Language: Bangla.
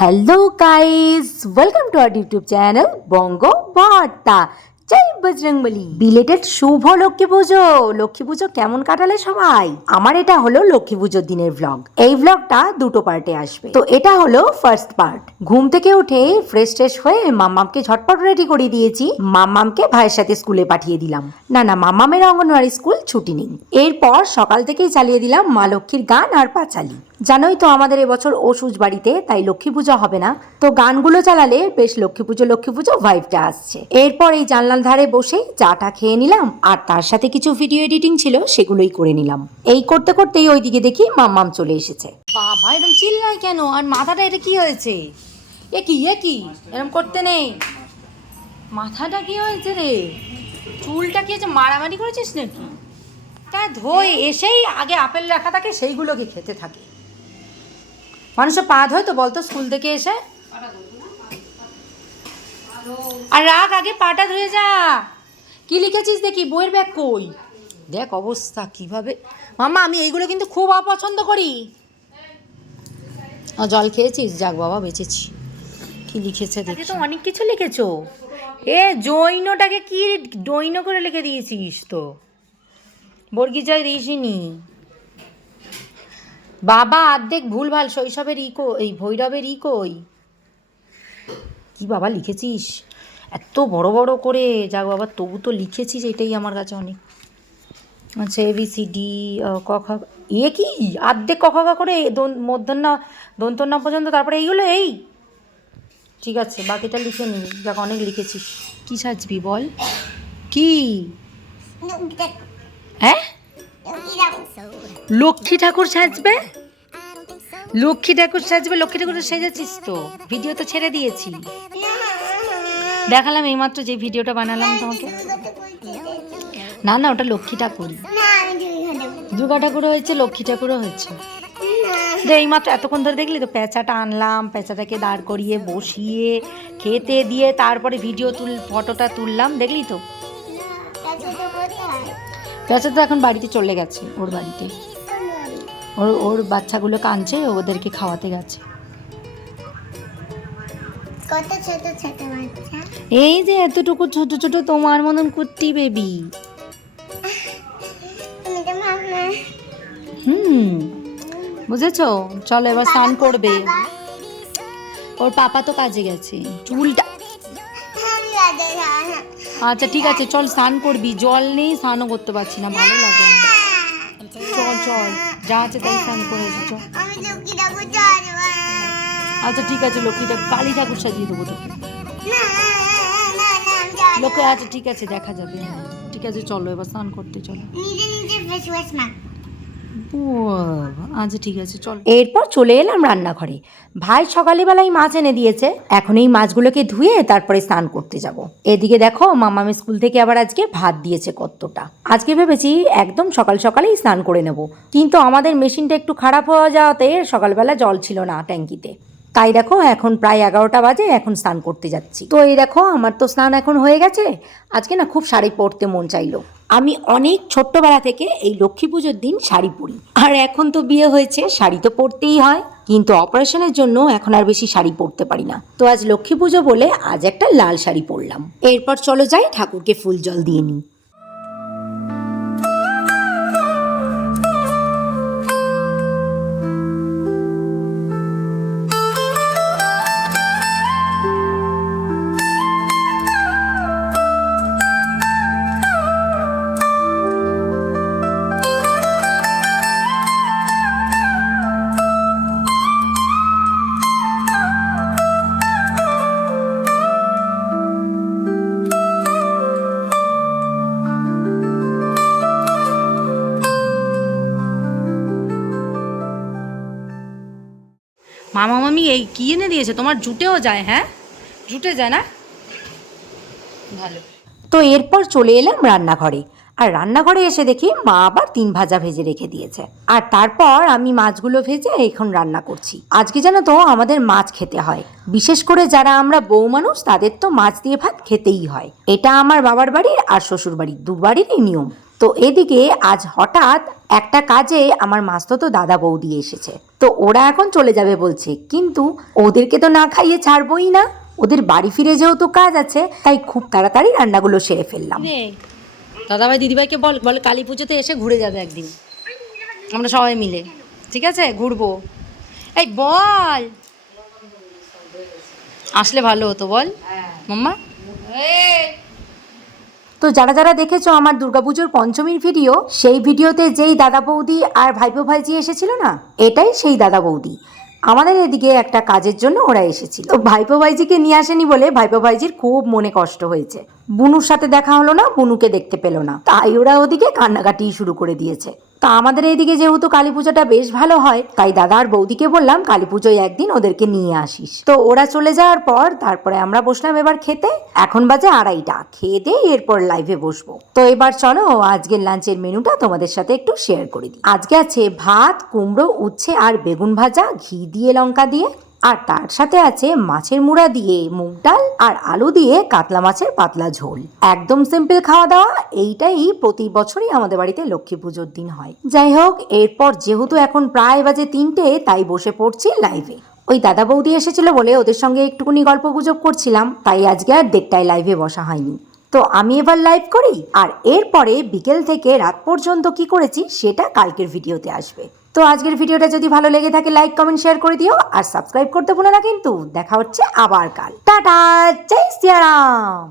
Hello guys welcome to our YouTube channel Banga Barta Joy Bajrangbali belated শুভ লক্ষ্মী পুজো লক্ষ্মী পুজো কেমন কাটালে সবাই? আমার এটা হলো লক্ষ্মী পুজোর দিনের ব্লগ এই ব্লগটা দুটো পার্টে আসবে। তো এটা হলো ফার্স্ট পার্ট ঘুম থেকে উঠে ফ্রেশ ট্রেশ হয়ে মাম্মামকে ঝটপট রেডি করে দিয়েছি। মাম্মামকে ভাইয়ের সাথে স্কুলে পাঠিয়ে দিলাম। না না, মাম্মামের অঙ্গনওয়াড়ি স্কুল ছুটি নেই। এরপর সকাল থেকেই চালিয়ে দিলাম মা লক্ষ্মীর গান আর পাঁচালি। জানোই তো আমাদের এবছর ওষুজ বাড়িতে তাই লক্ষ্মী পুজো হবে না। তো গানগুলো চালালে বেশ লক্ষ্মী পুজো লক্ষ্মী পুজো ভাইবটা আসছে। এরপর এই জানলার ধারে বসে চাটা খেয়ে নিলাম আর তার সাথে কিছু ভিডিও এডিটিং ছিল সেগুলোই করে নিলাম। এই করতে করতেই ওইদিকে দেখি মাম্মাম চলে এসেছে। বাবা এরকম চিল্লাই কেন? আর মাথাটা এটা কি হয়েছে? এ কি এ কি? এরকম করতে নেই। মাথাটা কি হয়েছে রে? চুলটা কি হয়েছে মারামারি করেছিস নাকি? তা ধোয় এসেই আগে আপেল রাখা থাকে সেইগুলোকে খেতে থাকে। মানুষের পা ধোয় তো বলতো স্কুল থেকে এসে। আর রাগ আগে পাটা ধুয়ে যা। কি লিখেছিস দেখি? বইয়ের ব্যাগ কই? দেখ অবস্থা কীভাবে। মামা আমি এইগুলো কিন্তু খুব অপছন্দ করি। জল খেয়েছিস? যাক বাবা বেঁচেছি। কি লিখেছে দেখি তো অনেক কিছু লিখেছো। এ জৈনটাকে কি ডৈন করে লিখে দিয়েছিস তো? বর্গিজায় দিয়েছিনি বাবা অর্ধেক ভুলভাল শৈশবের ইকো এই ভৈরবের ইকোই। কি বাবা লিখেছিস? এত বড় বড় করে। যাক বাবা তবু তো লিখেছিস এটাই আমার কাছে অনেক। আচ্ছা এ বি সি ডি ক খ এ কি? অর্ধেক ক খ করে দন- মূর্ধন্য দন্তন্য পর্যন্ত তারপরে এইগুলো এই? ঠিক আছে বাকিটা লিখে নি দেখ অনেক লিখেছিস। কি সাজবি বল? কি? হ্যাঁ? লক্ষ্মী ঠাকুর সাজবে? লক্ষ্মী ঠাকুর সাজবে, লক্ষ্মী ঠাকুর সেজেছিস তো। ভিডিও তো ছেড়ে দিয়েছি। দেখালাম এইমাত্র যে ভিডিওটা বানালাম তোমাকে। না না, ওটা লক্ষ্মী ঠাকুর। দুর্গা ঠাকুরও হয়েছে, লক্ষ্মী ঠাকুরও হয়েছে। যে এইমাত্র এতক্ষণ ধরে দেখলি তো পেঁচাটা আনলাম পেঁচাটাকে দাঁড় করিয়ে বসিয়ে, খেতে দিয়ে তারপরে ভিডিও তুল, ফটোটা তুললাম, দেখলি তো? পেঁচা তো এখন বাড়িতে চলে গেছে, ওর বাড়িতে। ওর ওর বাচ্চাগুলো কাঁদছে ওদেরকে খাওয়াতে গেছে এই যে এতটুকু ছোট ছোট তোমার মতন কুত্তি বেবি হুম বুঝেছ? চলো এবার স্নান করবে। ওর পাপা তো কাজে গেছে। চুলটা আমি রাজা জানা আচ্ছা ঠিক আছে চল স্নান করবি। জল নেই স্নানও করতে পারছি না ভালো লাগে না। চল চল যা আছে তাই স্নান করে এসেছ ঠাকুর আচ্ছা ঠিক আছে, লক্ষ্মীটা কালী ঠাকুর সাজিয়ে দেবো তোকে। লোকে আচ্ছা ঠিক আছে, দেখা যাবে। হ্যাঁ ঠিক আছে, চলো, এবার স্নান করতে চলো। নিজে নিজে ফেস ওয়াশ আচ্ছা ঠিক আছে, চল। এরপর চলে এলাম রান্নাঘরে। ভাই সকালবেলায় মাছ এনে দিয়েছে। এখন এই মাছগুলোকে ধুয়ে তারপরে স্নান করতে যাব। এদিকে দেখো, মামামি স্কুল থেকে আবার আজকে ভাত দিয়েছে কতটা। আজকে ভেবেছি একদম সকাল সকালেই স্নান করে নেব। কিন্তু আমাদের মেশিনটা একটু খারাপ হওয়া যাওয়াতে সকালবেলা জল ছিল না ট্যাঙ্কিতে। তাই দেখো, এখন প্রায় এগারোটা বাজে, এখন স্নান করতে যাচ্ছি। তো এই দেখো, আমার তো স্নান এখন হয়ে গেছে। আজকে না খুব শাড়ি পরতে মন চাইলো। আমি অনেক ছোট্টবেলা থেকে এই লক্ষ্মী পুজোর দিন শাড়ি পরি। আর এখন তো বিয়ে হয়েছে, শাড়ি তো পরতেই হয়। কিন্তু অপারেশনের জন্য এখন আর বেশি শাড়ি পরতে পারি না। তো আজ লক্ষ্মী পুজো বলে আজ একটা লাল শাড়ি পরলাম। এরপর চলো যাই ঠাকুরকে ফুল জল দিয়ে নিই। মামা মামি, এই কি এনে দিয়েছে? তোমার জুটেও যায় হ্যাঁ? জুটে যায় না? ভালো। তো এরপর চলে এলাম রান্নাঘরে। আর রান্নাঘরে এসে দেখি মা আবার তিন ভাজা ভেজে রেখে দিয়েছে। আর তারপর আমি মাছগুলো ভেজে এখন রান্না করছি। আজকে জানো তো আমাদের মাছ খেতে হয়। বিশেষ করে যারা আমরা বউ মানুষ, তাদের তো মাছ দিয়ে ভাত খেতেই হয়। এটা আমার বাবার বাড়ির আর শ্বশুর বাড়ির বাড়িরই নিয়ম। তো এদিকে আজ হঠাৎ একটা কাজে আমার মাস্ততো দাদা বৌদি এসেছে। তো ওরা এখন চলে যাবে বলছে কিন্তু ওদেরকে তো না খাইয়ে ছাড়বই না। ওদের বাড়ি ফিরে যেহেতু কাজ আছে তাই খুব তাড়াতাড়ি রান্নাগুলো সেরে ফেললাম। দাদাভাই দিদিভাইকে বল বল কালী পুজোতে এসে ঘুরে যাবে একদিন। আমরা সবাই মিলে। ঠিক আছে? ঘুরবো। এই বল। আসলে ভালো হতো বল। মাম্মা? তো যারা যারা দেখেছ আমার দুর্গাপুজোর পঞ্চমীর ভিডিও, সেই ভিডিওতে যেই দাদা বৌদি আর ভাইপো ভাইজি এসেছিল না, এটাই সেই দাদা বৌদি। আমাদের এদিকে একটা কাজের জন্য ওরা এসেছিল। ভাইপো ভাইজিকে নিয়ে আসেনি বলে ভাইপো ভাইজির খুব মনে কষ্ট হয়েছে। বুনুর সাথে দেখা হলো না, বুনুকে দেখতে পেল না। তাই ওরা ওদিকে কান্নাকাটি শুরু করে দিয়েছে। তা আমাদের এইদিকে যেহেতু কালী পুজোটা বেশ ভালো হয়, তাই দাদা আর বৌদিকে বললাম, কালী পুজোয় একদিন ওদেরকে নিয়ে আসিস। তো ওরা চলে যাওয়ার পর, তারপরে আমরা বসলাম এবার খেতে। এখন বাজে আড়াইটা। খেয়ে দিয়ে এরপর লাইভে বসবো। তো এবার চলো, আজকের লাঞ্চের মেনুটা তোমাদের সাথে একটু শেয়ার করে দিই। আজকে আছে ভাত, কুমড়ো, উচ্ছে আর বেগুন ভাজা, ঘি দিয়ে লঙ্কা দিয়ে। আর তার সাথে আছে মাছের মুড়া দিয়ে মুগ ডাল আর আলু দিয়ে কাতলা মাছের পাতলা ঝোল। একদম সিম্পল খাওয়া দাওয়া এইটাই প্রতি বছরই আমাদের বাড়িতে লক্ষ্মী পুজোর দিন হয়। যাই হোক, এরপর যেহেতু এখন প্রায় বাজে তিনটে, তাই বসে পড়ছি লাইভে ওই দাদা বৌদি এসেছিল বলে ওদের সঙ্গে একটুকুনি গল্প গুজব করছিলাম, তাই আজকে আর দেড়টায় লাইভে বসা হয়নি। তো আমি এবার লাইভ করি, আর এরপরে বিকেল থেকে রাত পর্যন্ত কি করেছি, সেটা কালকের ভিডিওতে আসবে। তো আজকের ভিডিওটা যদি ভালো লেগে থাকে লাইক কমেন্ট শেয়ার করে দিও আর সাবস্ক্রাইব করতে ভুলো না কিন্তু দেখা হচ্ছে আবার কাল। টাটা, জয় সিয়ারাম